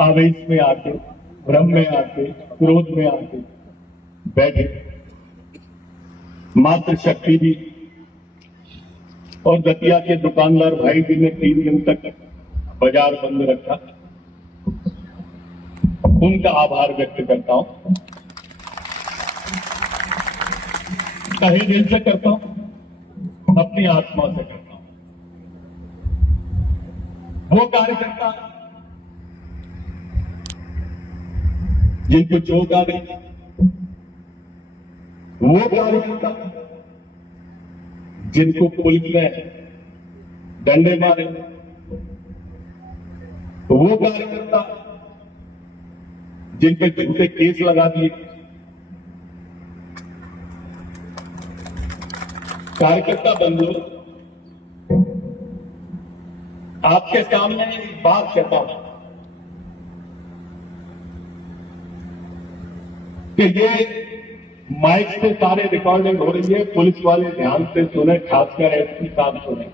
आवेश में आके, भ्रम में आके, क्रोध में आके बैठे। मात्र शक्ति भी और दतिया के दुकानदार भाई जी ने 3 दिन तक बाजार बंद रखा। उनका आभार व्यक्त करता हूं, तहे दिल से करता हूं, अपनी आत्मा से करता हूं। वो कार्यकर्ता जिनको चोट आ गई, वो कार्यकर्ता जिनको पुलिस ने डंडे मारे, वो कार्यकर्ता जिन पे झूठे केस लगा दिए, कार्यकर्ता बंधु, आपके सामने एक बात कहता हूं कि ये माइक से सारे रिकॉर्डिंग हो रही है, पुलिस वाले ध्यान से सुने, खासकर एसपी साहब सुने।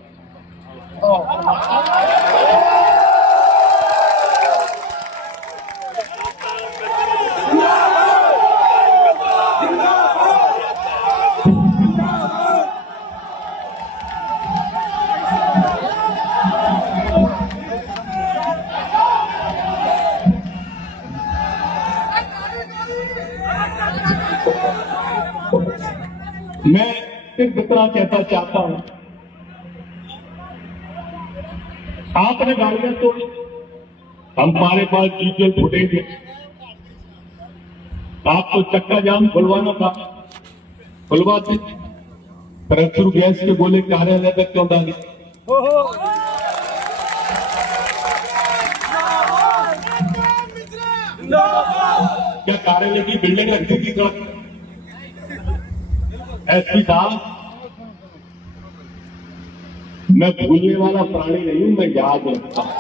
मैं सिर्फ इतना कहना चाहता हूं, आपने गाड़ियां तोड़ी, हमारे पास डीजल फुटेज है, आपको चक्का जाम खुलवाना था, खुलवाते। परंतु गैस के गोले कार्यालय तक क्यों डाले? क्या कार्यालय की बिल्डिंग रखी थी सड़क? एसपी साहब, मैं भूलने वाला प्राणी नहीं हूं, मैं याद रखता हूं।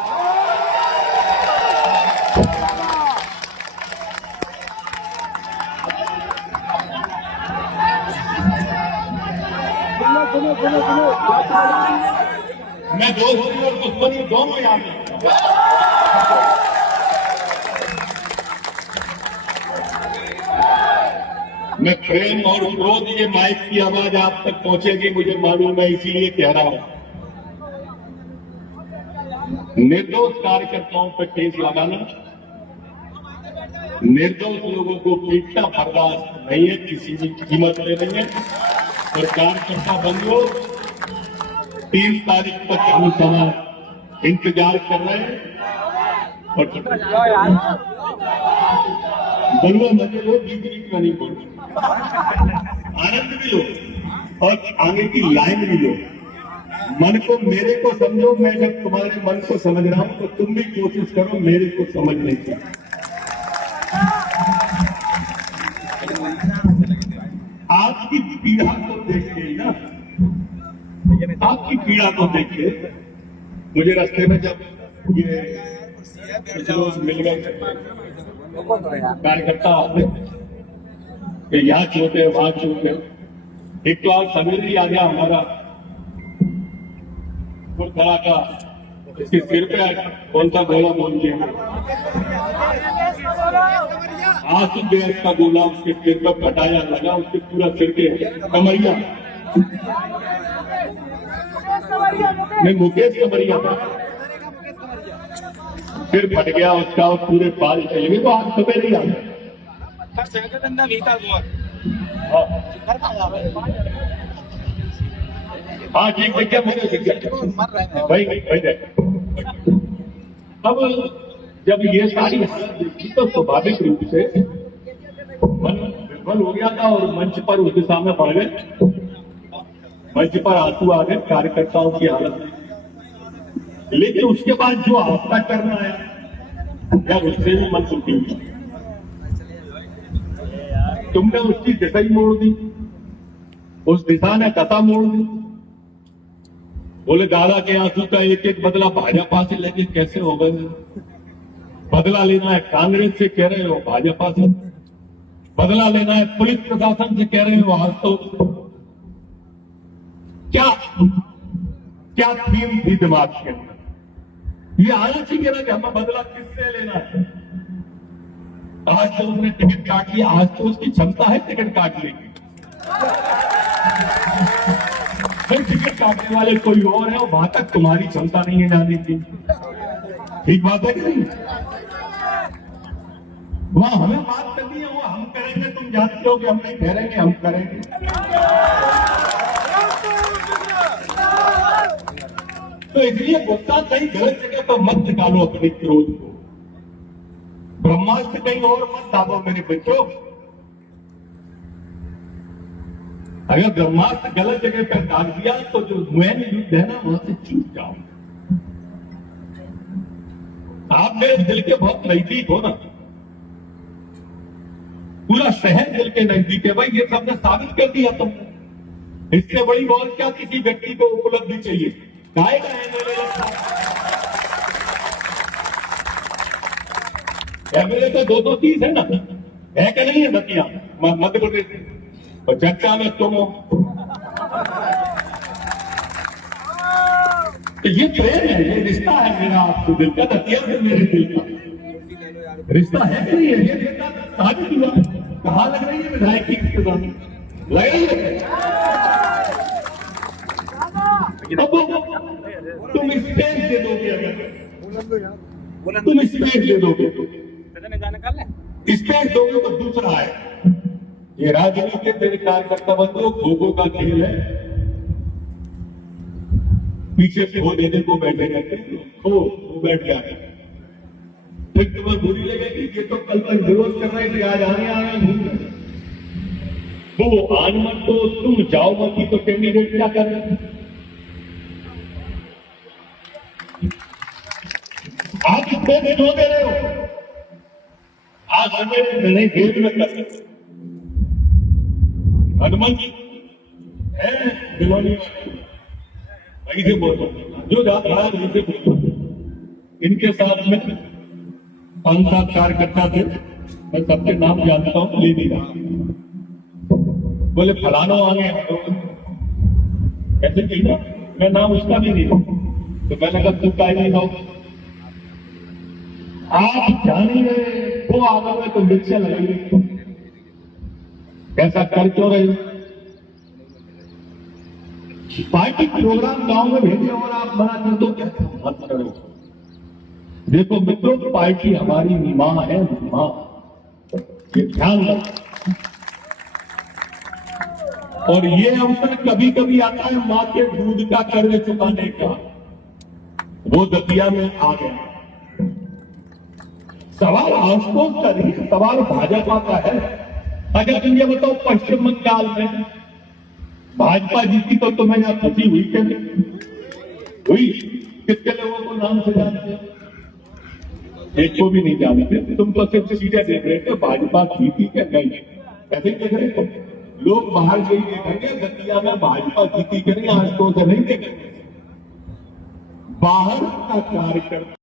मैं दोस्ती और दुश्मनी दोनों याद रखता हूं। मैं प्रेम और क्रोध, ये माइक की आवाज आप तक पहुंचेगी मुझे मालूम है, इसीलिए कह रहा हूं। निर्दोष कार्यकर्ताओं पर केस लगाना, निर्दोष लोगों को पीटना बर्दाश्त नहीं है, किसी भी कीमत पे नहीं है। और कार्यकर्ता बंधुओं, 3 तारीख तक हम समाज इंतजार कर रहे हैं। और बोलो, मजे लो, बीच में नहीं बोलो, आनंद भी लो और आगे की लाइन भी लो। मन को, मेरे को समझो, मैं जब तुम्हारे मन को समझ रहा हूं तो तुम भी कोशिश करो मेरे को समझने की। आपकी पीड़ा को देख के ना, आपकी पीड़ा को देख के मुझे रास्ते में जब ये लोग मिल गए कार्यकर्ता आपने कि यहाँ चलते हैं, वहां चलते हैं, एक तो आज सवेरे ही आ गया हमारा खड़ा का, इसके सिर पे कौन सा गोला बोल दिया, आंसू गैस का गोला उसके सिर पर फटाया लगा, उसके पूरा सिर के कमरिया में, मुकेश कमरिया था, सिर फट गया उसका और पूरे बाल चले गए। तो आज सवेरे ही आ गया। हाँ ठीक है, भाई अब जब ये सारी हालत देखी तो स्वाभाविक रूप से मन विफल हो गया था और मंच पर उस दिशा में बढ़ गए, मंच पर आंसू आ गए कार्यकर्ताओं की हालत। लेकिन उसके बाद जो आपका करना है या उससे भी मन सुखी हुई, तुमने उसकी दिशा ही मोड़ दी, उस दिशा ने दशा मोड़ दी। बोले दादा के आंसू का एक एक बदला भाजपा से लेके कैसे हो गए? बदला लेना है कांग्रेस से, कह रहे हो भाजपा से। बदला लेना है पुलिस प्रशासन से, कह रहे हो आज तो। क्या क्या थीम थी दिमाग के अंदर? ये आलसी कहना कि हमें बदला किससे लेना है। आज तो उसने टिकट काट लिया, आज तो उसकी क्षमता है टिकट काटने की। फिर टिकट काटने वाले कोई और है और वहां तक तुम्हारी क्षमता नहीं है जाने की। ठीक बात है कि नहीं? वहां हमें बात करनी है, वो हम करेंगे, तुम जानते हो कि हम नहीं ठहरेंगे, हम करेंगे। तो इसलिए गुस्सा कहीं गलत जगह पर मत निकालो अपने क्रोध को। ब्रह्मास्त्र कहीं और मत डालो मेरे बच्चों। अगर ब्रह्मास्त्र गलत जगह पर डाल दिया तो जो मेन युद्ध है ना वहां से चूक जाओ। आप मेरे दिल के बहुत नजदीक हो ना, पूरा शहर दिल के नजदीक है भाई, ये सबने साबित कर दिया तुमने। इससे बड़ी और क्या किसी व्यक्ति को उपलब्धि चाहिए? काय का एमएलए तो 230 है ना, है क्या नहीं है नदियां मध्य प्रदेश में, और चर्चा में तुम हो। तो ये प्रेम है, ये रिश्ता है मेरा आपको दिल का, नदिया है मेरे दिल का रिश्ता है कि नहीं है? ये रिश्ता साबित हुआ। कहाँ लग रही है विधायक की इसके सामने लग रही है। तुम स्पेस दे दोगे, अगर तुम स्पेस दे दोगे, स्पेस दोगे तो दूसरा है। ये राजनीति के मेरे कार्यकर्ता बंधुओं, खो-खो का खेल है। पीछे से खो देने को बैठे रहते, खो वो बैठ जाए, फिर तुम्हें बुरी लगेगी ये तो कल तक विरोध कर रहे थे, आज आने आ रहे हैं। वो आज मत तो तुम जाओ मत, तो कैंडिडेट क्या कर रहे हैं? आप स्पेस क्यों दे रहे हो? आज हमें नहीं जेल में कर हनुमान जी है बिलोनी वहीं से बोलो, जो जाता है वहीं से बोलो। इनके साथ में 5-7 कार्यकर्ता थे, मैं सबके नाम जानता हूं, ले नहीं रहा। बोले फलानो आ गए, कैसे कही, मैं नाम उसका भी नहीं, तो मैंने कहा तू का नहीं हो, आप जानिए वो आगे में तो मिर्चा लगेगी, ऐसा कर क्यों रहे? पार्टी प्रोग्राम गांव में भेजे और आप मना कर दो, क्या मत करो। देखो मित्रों, पार्टी हमारी मां है, मां, ये ध्यान रखो। और ये अवसर कभी कभी आता है मां के दूध का कर्ज चुकाने का, वो दतिया में आ गया। सवाल आशुतोष का नहीं, सवाल भाजपा का है। अगर तुम ये बताओ पश्चिम बंगाल में भाजपा जीती तो तुम्हें यहाँ खुशी हुई क्या? हुई? कितने लोगों को नाम से जानते हैं? एक को भी नहीं जानते। तुम तो सिर्फ सीधे देख रहे थे भाजपा जीती क्या नहीं, ऐसे ही देख रहे थे। लोग बाहर यही देखेंगे दतिया में भाजपा जीती क्या नहीं, आशुतोष नहीं देखेंगे। बाहर का कार्यकर्ता